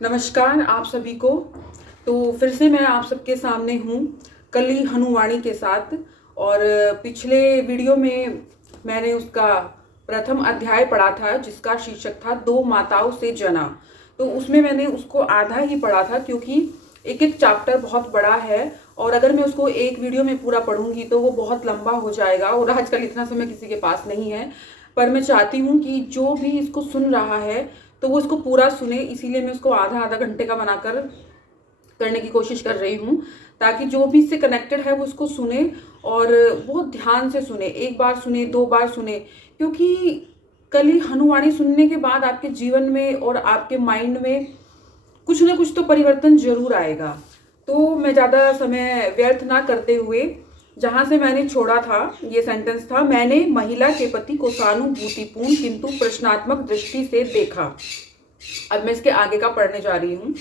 नमस्कार आप सभी को। तो फिर से मैं आप सबके सामने हूँ कली हनुवाणी के साथ। और पिछले वीडियो में मैंने उसका प्रथम अध्याय पढ़ा था जिसका शीर्षक था दो माताओं से जना। तो उसमें मैंने उसको आधा ही पढ़ा था क्योंकि एक एक चैप्टर बहुत बड़ा है और अगर मैं उसको एक वीडियो में पूरा पढ़ूंगी तो वो बहुत लंबा हो जाएगा और आजकल इतना समय किसी के पास नहीं है। पर मैं चाहती हूँ कि जो भी इसको सुन रहा है तो वो इसको पूरा सुने, इसीलिए मैं उसको आधा आधा घंटे का बनाकर करने की कोशिश कर रही हूँ ताकि जो भी इससे कनेक्टेड है वो उसको सुने और बहुत ध्यान से सुने, एक बार सुने, दो बार सुने, क्योंकि कली हनुवाणी सुनने के बाद आपके जीवन में और आपके माइंड में कुछ ना कुछ तो परिवर्तन जरूर आएगा। तो मैं ज़्यादा समय व्यर्थ ना करते हुए जहां से मैंने छोड़ा था, ये सेंटेंस था, मैंने महिला के पति को सहानुभूतिपूर्ण किंतु प्रश्नात्मक दृष्टि से देखा। अब मैं इसके आगे का पढ़ने जा रही हूँ।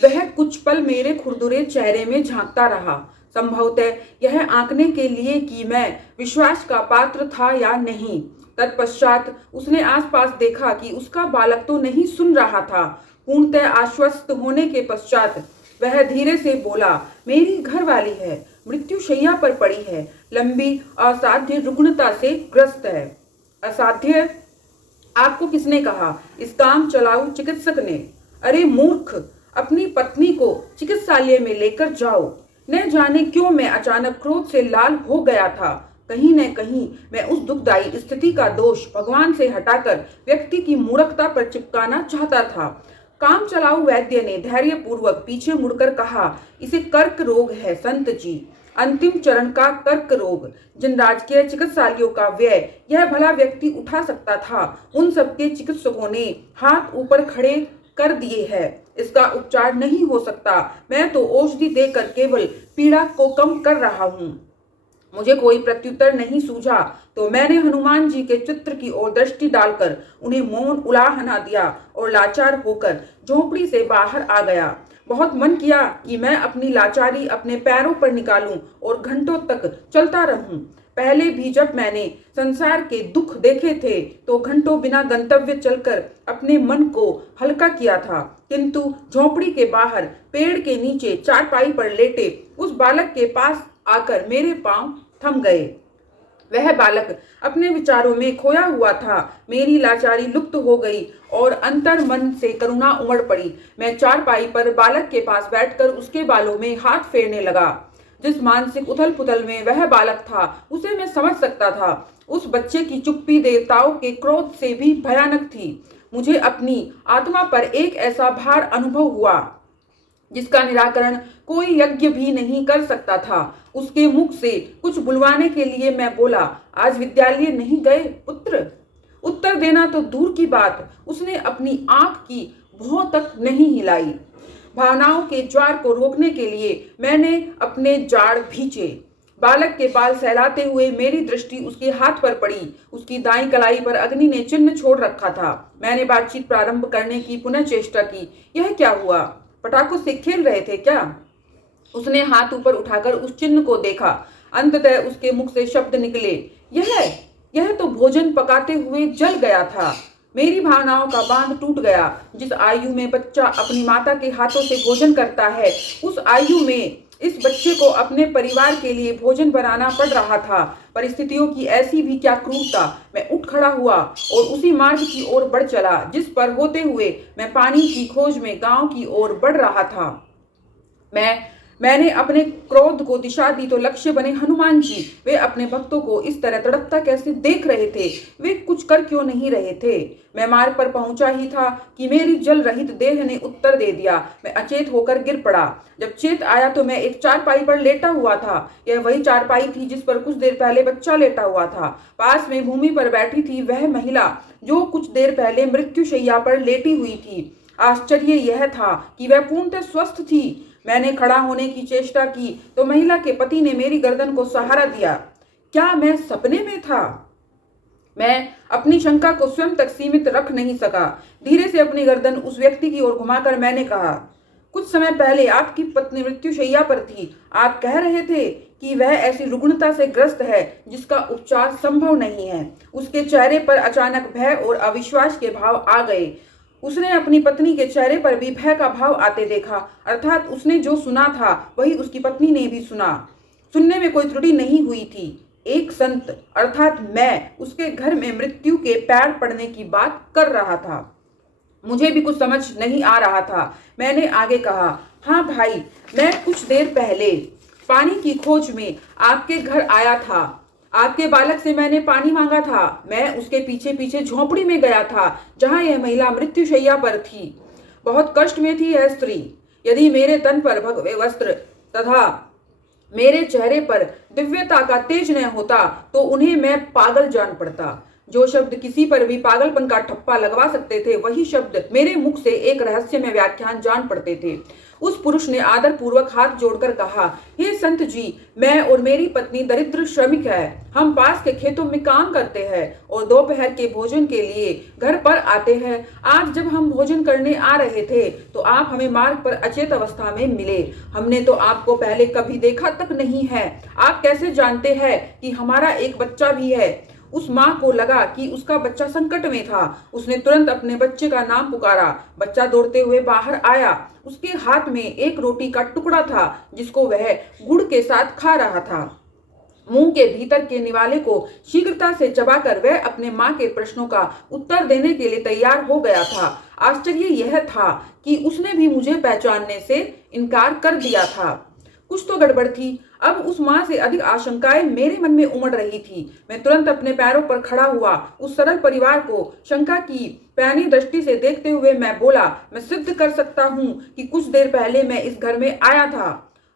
वह कुछ पल मेरे खुरदुरे चेहरे में झांकता रहा, संभवतः यह आंकने के लिए कि मैं विश्वास का पात्र था या नहीं। तत्पश्चात उसने आसपास देखा कि उसका बालक तो नहीं सुन रहा था। पूर्णतः आश्वस्त होने के पश्चात वह धीरे से बोला, मेरी घरवाली है, मृत्यु शैया पर पड़ी है, लंबी असाध्य रुग्णता से ग्रस्त है। असाध्य? आपको किसने कहा? इस काम चलाऊ चिकित्सक ने। अरे मूर्ख, अपनी पत्नी को चिकित्सालय में लेकर जाओ। न जाने क्यों मैं अचानक क्रोध से लाल हो गया था। कहीं न कहीं मैं उस दुखदायी स्थिति का दोष भगवान से हटाकर व्यक्ति की मूर्खता पर चिपकाना चाहता था। काम चलाऊ वैद्य ने धैर्यपूर्वक पीछे मुड़कर कहा, इसे कर्क रोग है संत जी, अंतिम चरण का कर्क रोग। जिन राजकीय चिकित्सालयों का व्यय यह भला व्यक्ति उठा सकता था, उन सबके चिकित्सकों ने हाथ ऊपर खड़े कर दिए हैं। इसका उपचार नहीं हो सकता। मैं तो औषधि देकर केवल पीड़ा को कम कर रहा हूँ। मुझे कोई प्रत्युत्तर नहीं सूझा तो मैंने हनुमान जी के चित्र की ओर दृष्टि डालकर उन्हें मौन उलाहना दिया और लाचार होकर झोपड़ी से बाहर आ गया। बहुत मन किया कि मैं अपनी लाचारी अपने पैरों पर निकालूं और घंटों तक चलता रहूं। पहले भी जब मैंने संसार के दुख देखे थे तो घंटों बिना गंतव्य चलकर अपने मन को हल्का किया था, किंतु झोपड़ी के बाहर पेड़ के नीचे चारपाई पर लेटे उस बालक के पास आकर मेरे पांव थम गए। वह बालक अपने विचारों में खोया हुआ था। मेरी लाचारी लुप्त हो गई और अंतर मन से करुणा उमड़ पड़ी। मैं चारपाई पर बालक के पास बैठकर उसके बालों में हाथ फेरने लगा। जिस मानसिक उथल पुथल में वह बालक था उसे मैं समझ सकता था। उस बच्चे की चुप्पी देवताओं के क्रोध से भी भयानक थी। मुझे अपनी आत्मा पर एक ऐसा भार अनुभव हुआ जिसका निराकरण कोई यज्ञ भी नहीं कर सकता था। उसके मुख से कुछ बुलवाने के लिए मैं बोला, आज विद्यालय नहीं गए पुत्र? उत्तर देना तो दूर की बात, उसने अपनी आंख की भौं तक नहीं हिलाई। भावनाओं के ज्वार को रोकने के लिए मैंने अपने जाड़ भींचे। बालक के बाल सहलाते हुए मेरी दृष्टि उसके हाथ पर पड़ी। उसकी दाईं कलाई पर अग्नि ने चिन्ह छोड़ रखा था। मैंने बातचीत प्रारंभ करने की पुनः चेष्टा की। यह क्या हुआ? पटाखों से खेल रहे थे क्या? उसने हाथ ऊपर उठाकर उस चिन्ह को देखा। अंततः उसके मुख से शब्द निकले, यह तो भोजन पकाते हुए जल गया था। मेरी भावनाओं का बांध टूट गया। जिस आयु में बच्चा अपनी माता के हाथों से भोजन करता है, उस आयु में इस बच्चे को अपने परिवार के लिए भोजन बनाना पड़ रहा था। परिस्थितियों की ऐसी भी क्या क्रूरता। मैं उठ खड़ा हुआ और उसी मार्ग की ओर बढ़ चला जिस पर होते हुए मैं पानी की खोज में गांव की ओर बढ़ रहा था। मैंने अपने क्रोध को दिशा दी तो लक्ष्य बने हनुमान जी। वे अपने भक्तों को इस तरह तड़पता कैसे देख रहे थे? वे कुछ कर क्यों नहीं रहे थे? मैं मार्ग पर पहुंचा ही था कि मेरी जल रहित देह ने उत्तर दे दिया। मैं अचेत होकर गिर पड़ा। जब चेत आया तो मैं एक चारपाई पर लेटा हुआ था। यह वही चारपाई थी जिस पर कुछ देर पहले बच्चा लेटा हुआ था। पास में भूमि पर बैठी थी वह महिला जो कुछ देर पहले मृत्युशैया पर लेटी हुई थी। आश्चर्य यह था कि वह पूर्णतः स्वस्थ थी। मैंने खड़ा होने की चेष्टा की तो महिला के पति ने मेरी गर्दन को सहारा दिया। क्या मैं सपने में था? मैं अपनी शंका को स्वयं तक सीमित रख नहीं सका। धीरे से अपनी गर्दन उस व्यक्ति की ओर घुमाकर मैंने कहा, कुछ समय पहले आपकी पत्नी मृत्युशैया पर थी। आप कह रहे थे कि वह ऐसी रुग्णता से ग्रस्त है जिसका उपचार संभव नहीं है। उसके चेहरे पर अचानक भय और अविश्वास के भाव आ गए। उसने अपनी पत्नी के चेहरे पर भी भय का भाव आते देखा, अर्थात उसने जो सुना था वही उसकी पत्नी ने भी सुना। सुनने में कोई त्रुटि नहीं हुई थी। एक संत अर्थात मैं उसके घर में मृत्यु के पैर पड़ने की बात कर रहा था। मुझे भी कुछ समझ नहीं आ रहा था। मैंने आगे कहा, हाँ भाई, मैं कुछ देर पहले पानी की खोज में आपके घर आया था। आपके बालक से मैंने पानी मांगा था। मैं उसके पीछे पीछे झोंपड़ी में गया था जहां यह महिला मृत्युशैया पर थी। बहुत कष्ट में थी यह स्त्री। यदि मेरे तन पर भगवे वस्त्र तथा मेरे चेहरे पर दिव्यता का तेज न होता तो उन्हें मैं पागल जान पड़ता। जो शब्द किसी पर भी पागलपन का ठप्पा लगवा सकते थे, वही शब्द मेरे मुख से एक रहस्यमय व्याख्यान जान पड़ते थे। उस पुरुष ने आदर पूर्वक हाथ जोड़कर कहा, हे संत जी, मैं और मेरी पत्नी दरिद्र श्रमिक है। हम पास के खेतों में काम करते हैं और दोपहर के भोजन के लिए घर पर आते हैं। आज जब हम भोजन करने आ रहे थे तो आप हमें मार्ग पर अचेत अवस्था में मिले। हमने तो आपको पहले कभी देखा तक नहीं है। आप कैसे जानते हैं कि हमारा एक बच्चा भी है? उस माँ को लगा कि उसका बच्चा संकट में था। उसने तुरंत अपने बच्चे का नाम पुकारा। बच्चा दौड़ते हुए बाहर आया। उसके हाथ में एक रोटी का टुकड़ा था जिसको वह गुड़ के साथ खा रहा था। मुंह के भीतर के निवाले को शीघ्रता से चबाकर वह अपने माँ के प्रश्नों का उत्तर देने के लिए तैयार हो गया था। आश्चर्य यह था कि उसने भी मुझे पहचानने से इनकार कर दिया था। कुछ तो गड़बड़ थी। अब उस माँ से अधिक आशंकाएं मेरे मन में उमड़ रही थी। मैं तुरंत अपने पैरों पर खड़ा हुआ। उस सरल परिवार को शंका की पैनी दृष्टि से देखते हुए मैं बोला, मैं सिद्ध कर सकता हूँ कि कुछ देर पहले मैं इस घर में आया था।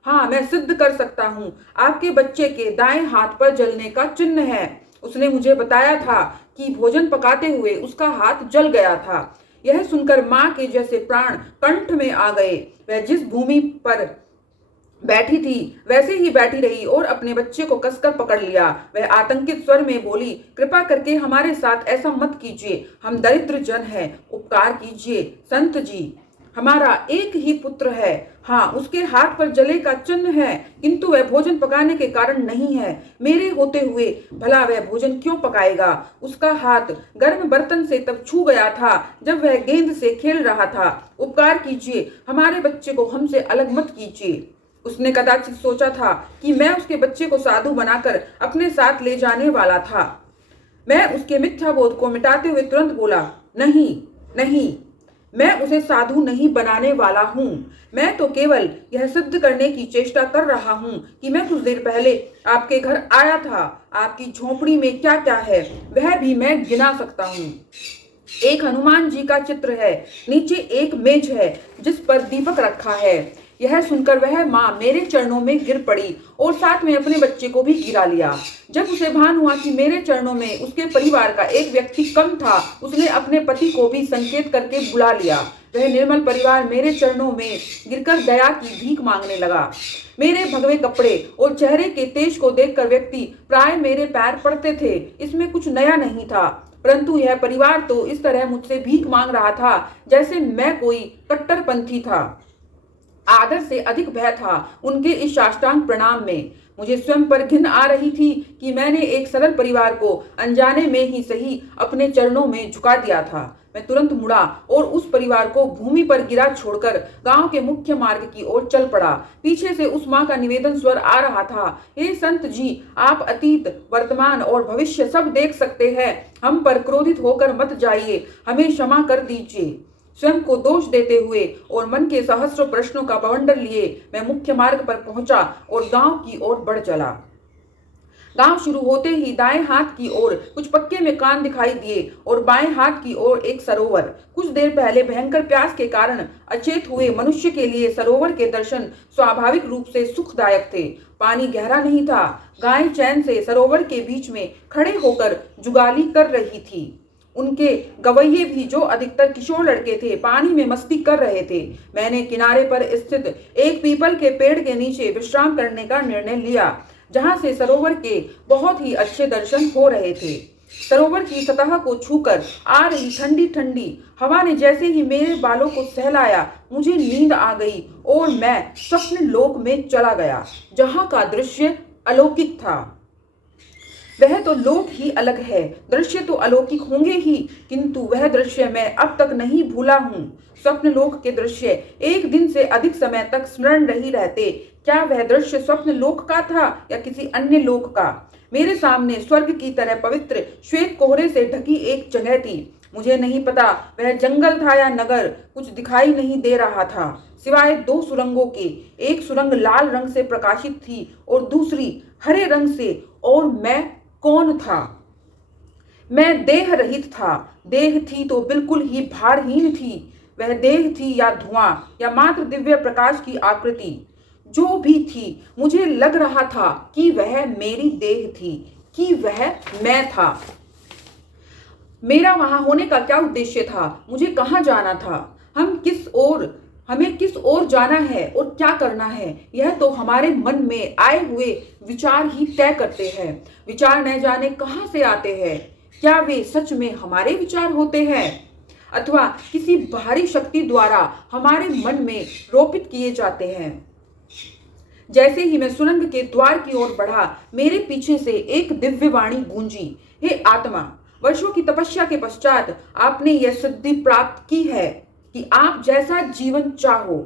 हाँ, मैं सिद्ध कर सकता हूँ। आपके बच्चे के दाएं हाथ पर जलने का चिन्ह है। उसने मुझे बताया था कि भोजन पकाते हुए उसका हाथ जल गया था। यह सुनकर माँ के जैसे प्राण कंठ में आ गए। वह जिस भूमि पर बैठी थी वैसे ही बैठी रही और अपने बच्चे को कसकर पकड़ लिया। वह आतंकित स्वर में बोली, कृपा करके हमारे साथ ऐसा मत कीजिए। हम दरिद्र जन हैं, उपकार कीजिए। संत जी, हमारा एक ही पुत्र है। हाँ, उसके हाथ पर जले का चिन्ह है, किंतु वह भोजन पकाने के कारण नहीं है। मेरे होते हुए भला वह भोजन क्यों पकाएगा? उसका हाथ गर्म बर्तन से तब छू गया था जब वह गेंद से खेल रहा था। उपकार कीजिए, हमारे बच्चे को हमसे अलग मत कीजिए। उसने कदाचित सोचा था कि मैं उसके बच्चे को साधु बनाकर अपने साथ ले जाने वाला था। मैं उसके मिथ्याबोध को मिटाते हुए तुरंत बोला, नहीं नहीं, मैं उसे साधु नहीं बनाने वाला हूँ। मैं तो केवल यह सिद्ध करने की चेष्टा कर रहा हूँ कि मैं कुछ देर पहले आपके घर आया था। आपकी झोंपड़ी में क्या क्या है वह भी मैं गिना सकता हूँ। एक हनुमान जी का चित्र है, नीचे एक मेज है जिस पर दीपक रखा है। यह सुनकर वह माँ मेरे चरणों में गिर पड़ी और साथ में अपने बच्चे को भी गिरा लिया। जब उसे भान हुआ कि मेरे चरणों में उसके परिवार का एक व्यक्ति कम था, उसने अपने पति को भी संकेत करके बुला लिया। वह निर्मल परिवार मेरे चरणों में गिरकर दया की भीख मांगने लगा। मेरे भगवे कपड़े और चेहरे के तेज को देखकर व्यक्ति प्राय मेरे पैर पड़ते थे। इसमें कुछ नया नहीं था, परंतु यह परिवार तो इस तरह मुझसे भीख मांग रहा था जैसे मैं कोई कट्टरपंथी था। आदर से अधिक भय था उनके इस साष्टांग प्रणाम में। मुझे स्वयं पर घिन आ रही थी कि मैंने एक सरल परिवार को अनजाने में ही सही अपने चरणों में झुका दिया था। मैं तुरंत मुड़ा और उस परिवार को भूमि पर गिरा छोड़कर गांव के मुख्य मार्ग की ओर चल पड़ा। पीछे से उस माँ का निवेदन स्वर आ रहा था, हे संत जी, आप अतीत, वर्तमान और भविष्य सब देख सकते हैं। हम पर क्रोधित होकर मत जाइए, हमें क्षमा कर दीजिए। स्वयं को दोष देते हुए और मन के सहस्रों प्रश्नों का बवंडर लिए मैं मुख्य मार्ग पर पहुंचा और गांव की ओर बढ़ चला। गांव शुरू होते ही दाएं हाथ की ओर कुछ पक्के मकान दिखाई दिए और बाएं हाथ की ओर एक सरोवर। कुछ देर पहले भयंकर प्यास के कारण अचेत हुए मनुष्य के लिए सरोवर के दर्शन स्वाभाविक रूप से सुखदायक थे। पानी गहरा नहीं था। गायें चैन से सरोवर के बीच में खड़े होकर जुगाली कर रही थी। उनके गवैये भी, जो अधिकतर किशोर लड़के थे, पानी में मस्ती कर रहे थे। मैंने किनारे पर स्थित एक पीपल के पेड़ के नीचे विश्राम करने का निर्णय लिया, जहां से सरोवर के बहुत ही अच्छे दर्शन हो रहे थे। सरोवर की सतह को छूकर आ रही ठंडी ठंडी हवा ने जैसे ही मेरे बालों को सहलाया, मुझे नींद आ गई और मैं स्वप्न लोक में चला गया, जहां का दृश्य अलौकिक था। वह तो लोक ही अलग है, दृश्य तो अलौकिक होंगे ही, किंतु वह दृश्य मैं अब तक नहीं भूला हूँ। स्वप्न लोक के दृश्य एक दिन से अधिक समय तक स्मरण नहीं रहते। क्या वह दृश्य स्वप्न लोक का था या किसी अन्य लोक का? मेरे सामने स्वर्ग की तरह पवित्र श्वेत कोहरे से ढकी एक जगह थी। मुझे नहीं पता वह जंगल था या नगर, कुछ दिखाई नहीं दे रहा था सिवाय दो सुरंगों के। एक सुरंग लाल रंग से प्रकाशित थी और दूसरी हरे रंग से। और मैं कौन था? मैं देह रहित था। देह थी तो बिल्कुल ही भारहीन थी। वह देह थी या धुआं या मात्र दिव्य प्रकाश की आकृति, जो भी थी, मुझे लग रहा था कि वह मेरी देह थी, कि वह मैं था। मेरा वहां होने का क्या उद्देश्य था? मुझे कहाँ जाना था? हमें किस ओर जाना है और क्या करना है, यह तो हमारे मन में आए हुए विचार ही तय करते हैं। विचार न जाने कहाँ से आते हैं। क्या वे सच में हमारे विचार होते हैं अथवा किसी बाहरी शक्ति द्वारा हमारे मन में रोपित किए जाते हैं? जैसे ही मैं सुरंग के द्वार की ओर बढ़ा, मेरे पीछे से एक दिव्य वाणी गूंजी, हे आत्मा, वर्षों की तपस्या के पश्चात आपने यह सिद्धि प्राप्त की है कि आप जैसा जीवन चाहो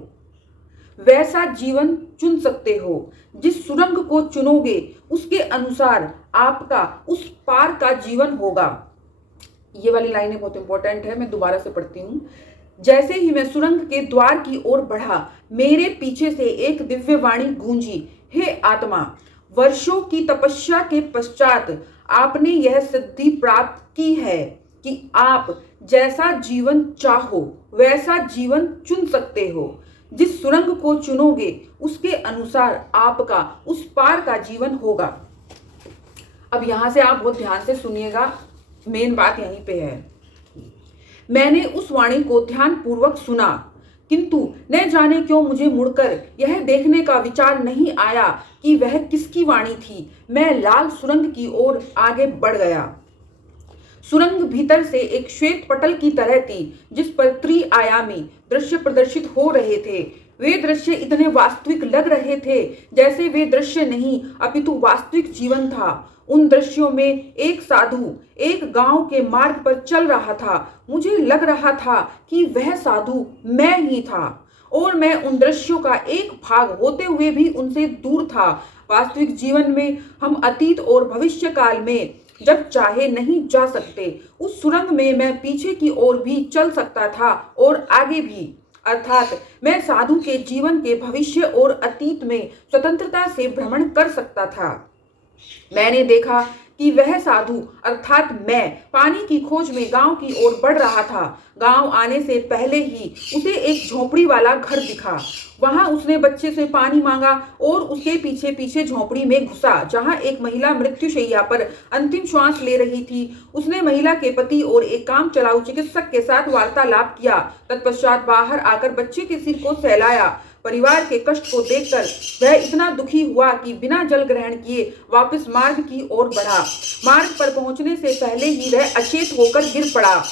वैसा जीवन चुन सकते हो। जिस सुरंग को चुनोगे उसके अनुसार आपका उस पार का जीवन होगा। ये वाली लाइनें बहुत इंपॉर्टेंट है, मैं दोबारा से पढ़ती हूँ। जैसे ही मैं सुरंग के द्वार की ओर बढ़ा, मेरे पीछे से एक दिव्य वाणी गूंजी, हे आत्मा, वर्षों की तपस्या के पश्चात आपने यह सिद्धि प्राप्त की है कि आप जैसा जीवन चाहो वैसा जीवन चुन सकते हो। जिस सुरंग को चुनोगे उसके अनुसार आपका उस पार का जीवन होगा। अब यहां से आप बहुत ध्यान से सुनिएगा, मेन बात यहीं पे है। मैंने उस वाणी को ध्यान पूर्वक सुना, किंतु न जाने क्यों मुझे मुड़कर यह देखने का विचार नहीं आया कि वह किसकी वाणी थी। मैं लाल सुरंग की ओर आगे बढ़ गया। सुरंग भीतर से एक श्वेत पटल की तरह थी जिस पर त्रिआयामी दृश्य प्रदर्शित हो रहे थे। वे दृश्य इतने वास्तविक लग रहे थे जैसे वे दृश्य नहीं अपितु वास्तविक जीवन था। उन दृश्यों में एक साधु एक गांव के मार्ग पर चल रहा था। मुझे लग रहा था कि वह साधु मैं ही था और मैं उन दृश्यों का एक भाग होते हुए भी उनसे दूर था। वास्तविक जीवन में हम अतीत और भविष्य काल में जब चाहे नहीं जा सकते। उस सुरंग में मैं पीछे की ओर भी चल सकता था और आगे भी, अर्थात मैं साधु के जीवन के भविष्य और अतीत में स्वतंत्रता से भ्रमण कर सकता था। मैंने देखा कि वह साधु अर्थात मैं पानी की खोज में गांव की ओर बढ़ रहा था। गांव आने से पहले ही उसे एक झोपड़ी वाला घर दिखा। वहां उसने बच्चे से पानी मांगा और उसके पीछे पीछे झोपड़ी में घुसा जहां एक महिला मृत्युशैया पर अंतिम श्वास ले रही थी। उसने महिला के पति और एक काम चलाऊ चिकित्सक के साथ वार्तालाप किया। तत्पश्चात बाहर आकर बच्चे के सिर को सहलाया। परिवार के कष्ट को देखकर वह इतना दुखी हुआ कि बिना जल ग्रहण किए वापस मार्ग की ओर बढ़ा। मार्ग पर पहुंचने से पहले ही वह अचेत होकर गिर पड़ा।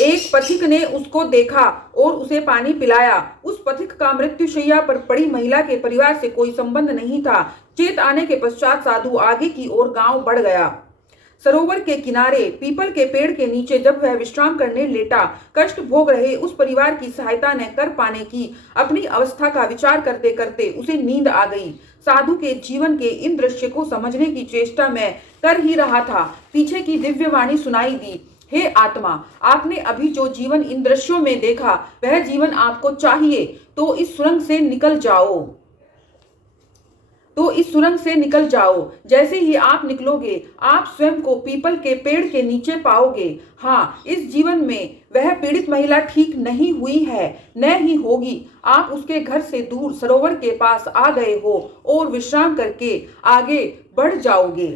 एक पथिक ने उसको देखा और उसे पानी पिलाया। उस पथिक का मृत्युशैया पर पड़ी महिला के परिवार से कोई संबंध नहीं था। चेत आने के पश्चात साधु आगे की ओर गांव बढ़ गया। सरोवर के किनारे पीपल के पेड़ के नीचे जब वह विश्राम करने लेटा, कष्ट भोग रहे उस परिवार की सहायता न कर पाने की अपनी अवस्था का विचार करते करते उसे नींद आ गई। साधु के जीवन के इन दृश्य को समझने की चेष्टा मैं कर ही रहा था। पीछे की दिव्य वाणी सुनाई दी, हे आत्मा, आपने अभी जो जीवन इन दृश्यों में देखा वह जीवन आपको चाहिए तो इस सुरंग से निकल जाओ। जैसे ही आप निकलोगे आप स्वयं को पीपल के पेड़ के नीचे पाओगे। हाँ, इस जीवन में वह पीड़ित महिला ठीक नहीं हुई है, न ही होगी। आप उसके घर से दूर सरोवर के पास आ गए हो और विश्राम करके आगे बढ़ जाओगे।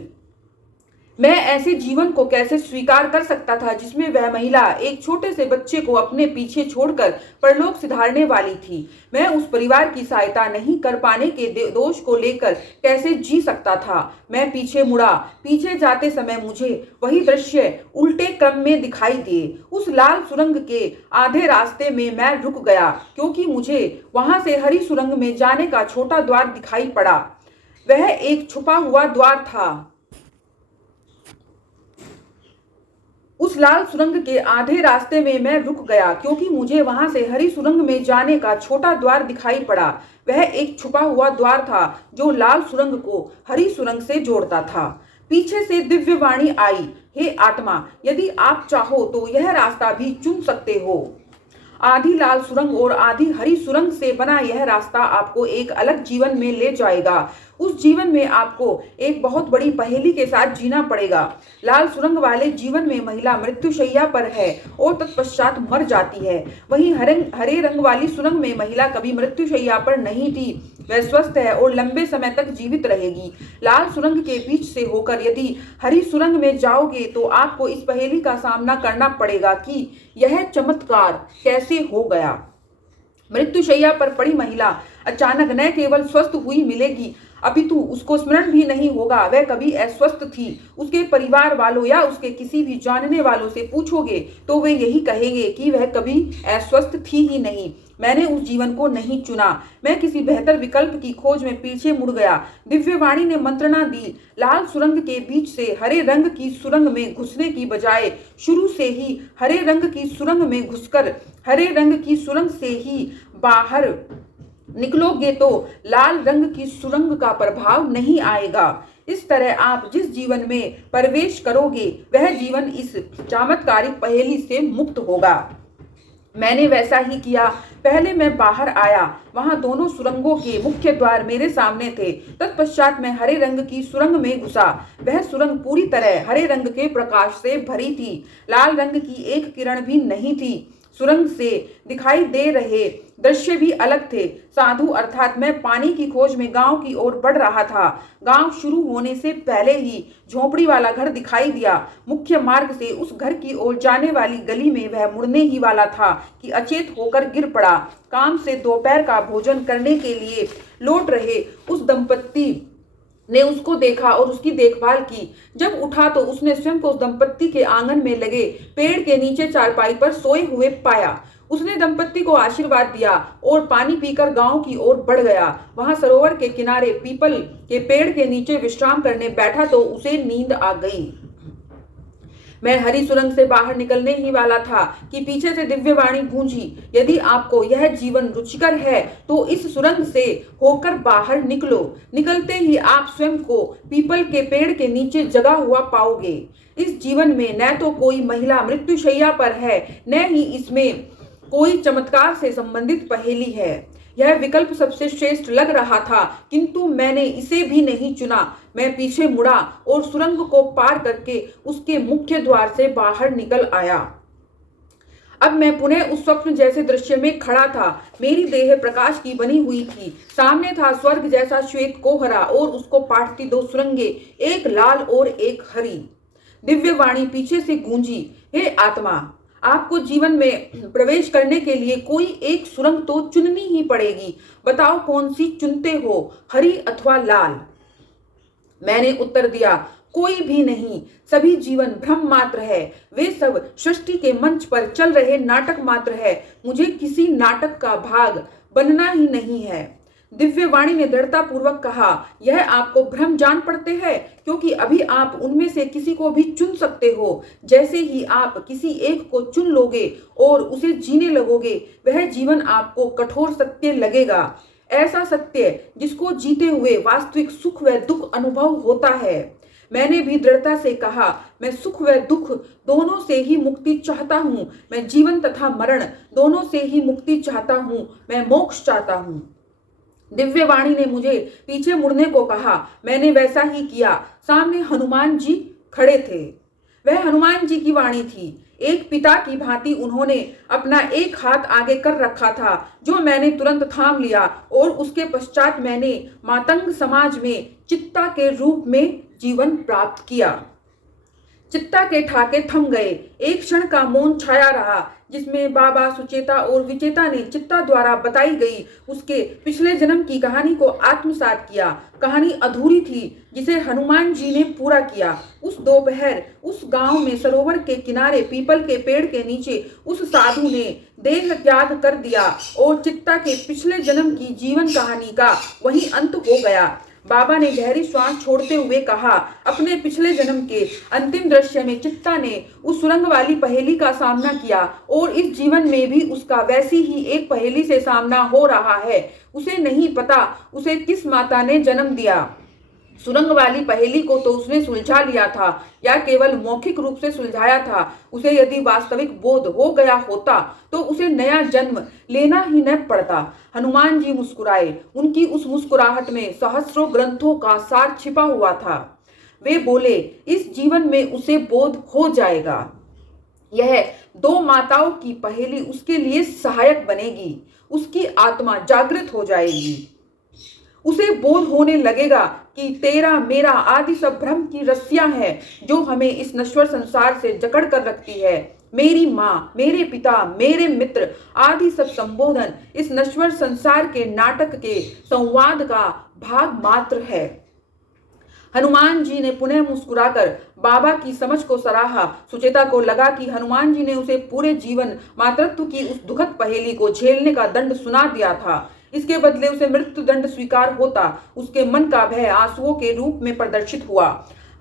मैं ऐसे जीवन को कैसे स्वीकार कर सकता था जिसमें वह महिला एक छोटे से बच्चे को अपने पीछे छोड़कर परलोक सिधारने वाली थी। मैं उस परिवार की सहायता नहीं कर पाने के दोष को लेकर कैसे जी सकता था। मैं पीछे मुड़ा। पीछे जाते समय मुझे वही दृश्य उल्टे क्रम में दिखाई दिए। उस लाल सुरंग के आधे रास्ते में मैं रुक गया क्योंकि मुझे वहां से हरी सुरंग में जाने का छोटा द्वार दिखाई पड़ा। वह एक छुपा हुआ द्वार था। उस लाल सुरंग के आधे रास्ते में मैं रुक गया, क्योंकि मुझे वहां से हरी सुरंग में जाने का छोटा द्वार दिखाई पड़ा। वह एक छुपा हुआ द्वार था जो लाल सुरंग को हरी सुरंग से जोड़ता था। पीछे से दिव्य वाणी आई, हे आत्मा, यदि आप चाहो तो यह रास्ता भी चुन सकते हो। आधी लाल सुरंग और आधी हरी सुरंग से बना यह रास्ता आपको एक अलग जीवन में ले जाएगा। उस जीवन में आपको एक बहुत बड़ी पहेली के साथ जीना पड़ेगा। लाल सुरंग वाले जीवन में महिला मृत्युशैया पर है और तत्पश्चात मर जाती है। वहीं हरे रंग वाली सुरंग में महिला कभी मृत्युशैया पर नहीं थी, वह स्वस्थ है और लंबे समय तक जीवित रहेगी। लाल सुरंग के बीच से होकर यदि हरी सुरंग में जाओगे तो आपको इस पहेली का सामना करना पड़ेगा कि यह चमत्कार कैसे हो गया। मृत्युशैया पर पड़ी महिला अचानक न केवल स्वस्थ हुई मिलेगी, अपितु उसको स्मरण भी नहीं होगा वह कभी अस्वस्थ थी। उसके परिवार वालों या उसके किसी भी जानने वालों से पूछोगे तो वे यही कहेंगे कि वह कभी अस्वस्थ थी ही नहीं। मैंने उस जीवन को नहीं चुना, मैं किसी बेहतर विकल्प की खोज में पीछे मुड़ गया। दिव्यवाणी ने मंत्रणा दी, लाल सुरंग के बीच से हरे रंग की सुरंग में घुसने की बजाय शुरू से ही हरे रंग की सुरंग में घुसकर हरे रंग की सुरंग से ही बाहर निकलोगे तो लाल रंग की सुरंग का प्रभाव नहीं आएगा। इस तरह आप जिस जीवन में प्रवेश करोगे वह जीवन इस चमत्कारिक पहेली से मुक्त होगा। मैंने वैसा ही किया। पहले मैं बाहर आया, वहां दोनों सुरंगों के मुख्य द्वार मेरे सामने थे। तत्पश्चात मैं हरे रंग की सुरंग में घुसा। वह सुरंग पूरी तरह हरे रंग के प्रकाश से भरी थी, लाल रंग की एक किरण भी नहीं थी। सुरंग से दिखाई दे रहे दृश्य भी अलग थे। साधु अर्थात मैं पानी की खोज में गांव की ओर बढ़ रहा था। गांव शुरू होने से पहले ही झोपड़ी वाला घर दिखाई दिया। मुख्य मार्ग से उस घर की ओर जाने वाली गली में वह मुड़ने ही वाला था कि अचेत होकर गिर पड़ा। काम से दोपहर का भोजन करने के लिए लौट रहे उस दंपत्ति ने उसको देखा और उसकी देखभाल की। जब उठा तो उसने स्वयं को उस दंपत्ति के आंगन में लगे पेड़ के नीचे चारपाई पर सोए हुए पाया। उसने दंपत्ति को आशीर्वाद दिया और पानी पीकर गांव की ओर बढ़ गया। वहां सरोवर के किनारे पीपल के पेड़ के नीचे विश्राम करने बैठा तो उसे नींद आ गई। मैं हरी सुरंग से बाहर निकलने ही वाला था कि पीछे से दिव्यवाणी गूंजी, यदि आपको यह जीवन रुचिकर है तो इस सुरंग से होकर बाहर निकलो। निकलते ही आप स्वयं को पीपल के पेड़ के नीचे जगा हुआ पाओगे। इस जीवन में न तो कोई महिला मृत्युशैया पर है, न ही इसमें कोई चमत्कार से संबंधित पहेली है। यह विकल्प सबसे श्रेष्ठ लग रहा था, किंतु मैंने इसे भी नहीं चुना। मैं पीछे मुड़ा और सुरंग को पार करके उसके मुख्य द्वार से बाहर निकल आया। अब मैं पुनः उस स्वप्न जैसे दृश्य में खड़ा था। मेरी देह प्रकाश की बनी हुई थी। सामने था स्वर्ग जैसा श्वेत कोहरा और उसको पाटती दो सुरंगे, एक लाल और एक हरी। दिव्यवाणी पीछे से गूंजी, हे आत्मा, आपको जीवन में प्रवेश करने के लिए कोई एक सुरंग तो चुननी ही पड़ेगी। बताओ कौन सी चुनते हो, हरी अथवा लाल? मैंने उत्तर दिया, कोई भी नहीं। सभी जीवन भ्रम मात्र है। वे सब सृष्टि के मंच पर चल रहे नाटक मात्र है। मुझे किसी नाटक का भाग बनना ही नहीं है। दिव्यवाणी ने दृढ़ता पूर्वक कहा, यह आपको भ्रम जान पड़ते हैं, क्योंकि अभी आप उनमें से किसी को भी चुन सकते हो। जैसे ही आप किसी एक को चुन लोगे और उसे जीने लगोगे, वह जीवन आपको कठोर सत्य लगेगा। ऐसा सत्य जिसको जीते हुए वास्तविक सुख व दुख अनुभव होता है। मैंने भी दृढ़ता से कहा, मैं सुख व दुख दोनों से ही मुक्ति चाहता हूँ। मैं जीवन तथा मरण दोनों से ही मुक्ति चाहता हूँ। मैं मोक्ष चाहता हूँ। दिव्यवाणी ने मुझे पीछे मुड़ने को कहा। मैंने वैसा ही किया। सामने हनुमान जी खड़े थे। वह हनुमान जी की वाणी थी। एक पिता की भांति उन्होंने अपना एक हाथ आगे कर रखा था, जो मैंने तुरंत थाम लिया और उसके पश्चात मैंने मातंग समाज में चित्ता के रूप में जीवन प्राप्त किया। चित्ता के ठाके थम गए। एक क्षण का मौन छाया रहा, जिसमें बाबा सुचेता और विचेता ने चित्ता द्वारा बताई गई उसके पिछले जन्म की कहानी को आत्मसात किया। कहानी अधूरी थी, जिसे हनुमान जी ने पूरा किया। उस दोपहर उस गांव में सरोवर के किनारे पीपल के पेड़ के नीचे उस साधु ने देह त्याग कर दिया और चित्ता के पिछले जन्म की जीवन कहानी का वहीं अंत हो गया। बाबा ने गहरी श्वास छोड़ते हुए कहा, अपने पिछले जन्म के अंतिम दृश्य में चित्ता ने उस सुरंग वाली पहेली का सामना किया और इस जीवन में भी उसका वैसी ही एक पहेली से सामना हो रहा है। उसे नहीं पता उसे किस माता ने जन्म दिया। सुरंग वाली पहेली को तो उसने सुलझा लिया था या केवल मौखिक रूप से सुलझाया था। उसे यदि वास्तविक बोध हो गया होता तो उसे नया जन्म लेना ही न पड़ता। हनुमान जी मुस्कुराए। उनकी उस मुस्कुराहट में सहस्रों ग्रंथों का सार छिपा हुआ था। वे बोले, इस जीवन में उसे बोध हो जाएगा। यह दो माताओं की पहेली उसके लिए सहायक बनेगी। उसकी आत्मा जागृत हो जाएगी। उसे बोध होने लगेगा कि तेरा मेरा आदि सब भ्रम की रस्सियां हैं जो हमें इस नश्वर संसार से जकड़ कर रखती है। मेरी माँ, मेरे पिता, मेरे मित्र आदि सब संबोधन इस नश्वर संसार के नाटक के संवाद का भाग मात्र है। हनुमान जी ने पुनः मुस्कुराकर बाबा की समझ को सराहा। सुचेता को लगा कि हनुमान जी ने उसे पूरे जीवन मातृत्व की उस दुखद पहेली को झेलने का दंड सुना दिया था। इसके बदले उसे मृत्यु दंड स्वीकार होता। उसके मन का भय आंसुओं के रूप में प्रदर्शित हुआ।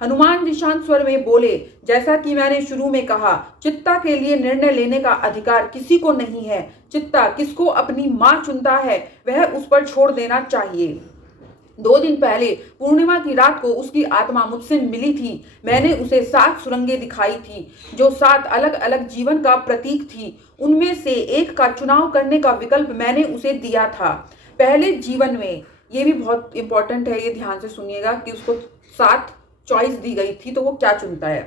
हनुमान जी शांत स्वर में बोले, जैसा कि मैंने शुरू में कहा, चित्ता के लिए निर्णय लेने का अधिकार किसी को नहीं है। चित्ता किसको अपनी मां चुनता है वह उस पर छोड़ देना चाहिए। 2 दिन पहले पूर्णिमा की रात को उसकी आत्मा मुझसे मिली थी। मैंने उसे 7 सुरंगें दिखाई थी जो 7 अलग अलग जीवन का प्रतीक थी। उनमें से एक का चुनाव करने का विकल्प मैंने उसे दिया था। पहले जीवन में, ये भी बहुत इंपॉर्टेंट है, ये ध्यान से सुनिएगा कि उसको 7 चॉइस दी गई थी तो वो क्या चुनता है।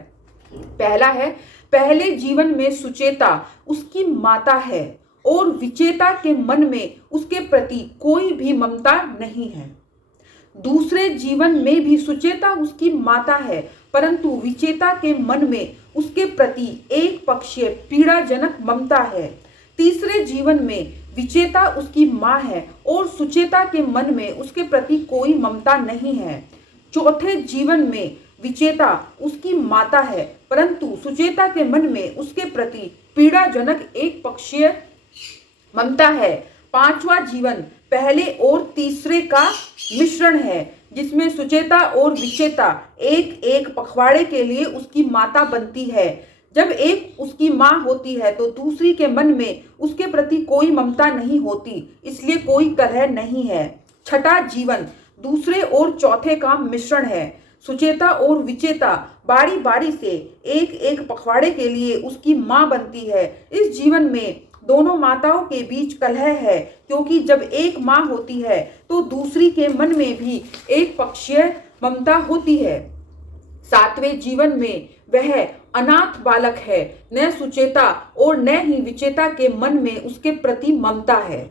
पहला है, पहले जीवन में सुचेता उसकी माता है और विचेता के मन में उसके प्रति कोई भी ममता नहीं है। दूसरे जीवन में भी सुचेता उसकी माता है परंतु विचेता के मन में उसके प्रति एक पक्षीय पीड़ाजनक ममता है। तीसरे जीवन में विचेता उसकी मां है और सुचेता के मन में उसके प्रति कोई ममता नहीं है। चौथे जीवन में विचेता उसकी माता है परंतु सुचेता के मन में उसके प्रति पीड़ाजनक एक पक्षीय ममता है। 5वां जीवन पहले और तीसरे का मिश्रण है जिसमें सुचेता और विचेता एक एक पखवाड़े के लिए उसकी माता बनती है। जब एक उसकी मां होती है तो दूसरी के मन में उसके प्रति कोई ममता नहीं होती, इसलिए कोई कलह नहीं है। 6ठा जीवन दूसरे और चौथे का मिश्रण है। सुचेता और विचेता बारी बारी से एक एक पखवाड़े के लिए उसकी मां बनती है। इस जीवन में दोनों माताओं के बीच कलह है क्योंकि जब एक मां होती है तो दूसरी के मन में भी एक पक्षीय ममता होती है। 7वें जीवन में वह अनाथ बालक है। न सुचेता और न ही विचेता के मन में उसके प्रति ममता है।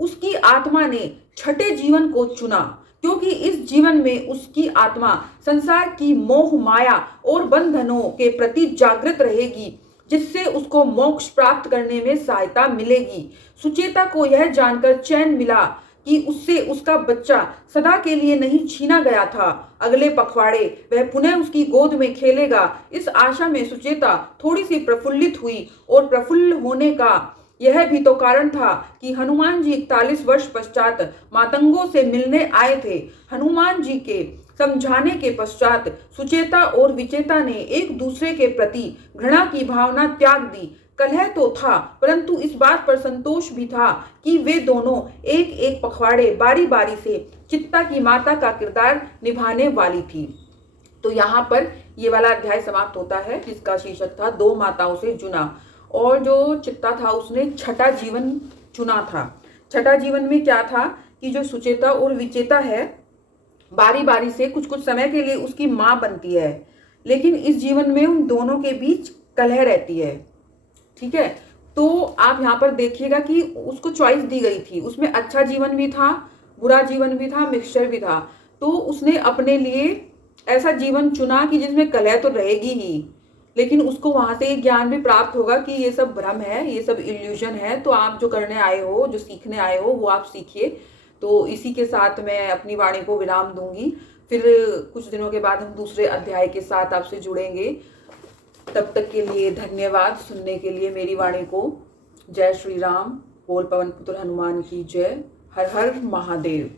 उसकी आत्मा ने 6ठे जीवन को चुना क्योंकि इस जीवन में उसकी आत्मा संसार की मोह माया और बंधनों के प्रति जागृत रहेगी जिससे उसको मोक्ष प्राप्त करने में सहायता मिलेगी। सुचेता को यह जानकर चैन मिला कि उससे उसका बच्चा सदा के लिए नहीं छीना गया था। अगले पखवाड़े वह पुनः उसकी गोद में खेलेगा। इस आशा में सुचेता थोड़ी सी प्रफुल्लित हुई और प्रफुल्ल होने का यह भी तो कारण था कि हनुमान जी 41 वर्ष पश्चात मातंगों से मिलने आए थे। हनुमान जी के समझाने के पश्चात सुचेता और विचेता ने एक दूसरे के प्रति घृणा की भावना त्याग दी। कलह तो था परंतु इस बात पर संतोष भी था कि वे दोनों एक एक पखवाड़े बारी बारी से चित्ता की माता का किरदार निभाने वाली थी। तो यहाँ पर ये वाला अध्याय समाप्त होता है जिसका शीर्षक था 2 माताओं से जुना। और जो चित्ता था उसने 6ठा जीवन चुना था। 6ठा जीवन में क्या था कि जो सुचेता और विचेता है बारी बारी से कुछ कुछ समय के लिए उसकी मां बनती है, लेकिन इस जीवन में उन दोनों के बीच कलह रहती है। ठीक है, तो आप यहाँ पर देखिएगा कि उसको चॉइस दी गई थी, उसमें अच्छा जीवन भी था, बुरा जीवन भी था, मिक्सचर भी था। तो उसने अपने लिए ऐसा जीवन चुना कि जिसमें कलह तो रहेगी ही, लेकिन उसको वहां से ये ज्ञान भी प्राप्त होगा कि ये सब भ्रम है, ये सब इल्यूजन है। तो आप जो करने आए हो, जो सीखने आए हो, वो आप सीखिए। तो इसी के साथ मैं अपनी वाणी को विराम दूंगी। फिर कुछ दिनों के बाद हम दूसरे अध्याय के साथ आपसे जुड़ेंगे। तब तक के लिए धन्यवाद सुनने के लिए मेरी वाणी को। जय श्री राम। बोल पवन पुत्र हनुमान की जय। हर हर महादेव।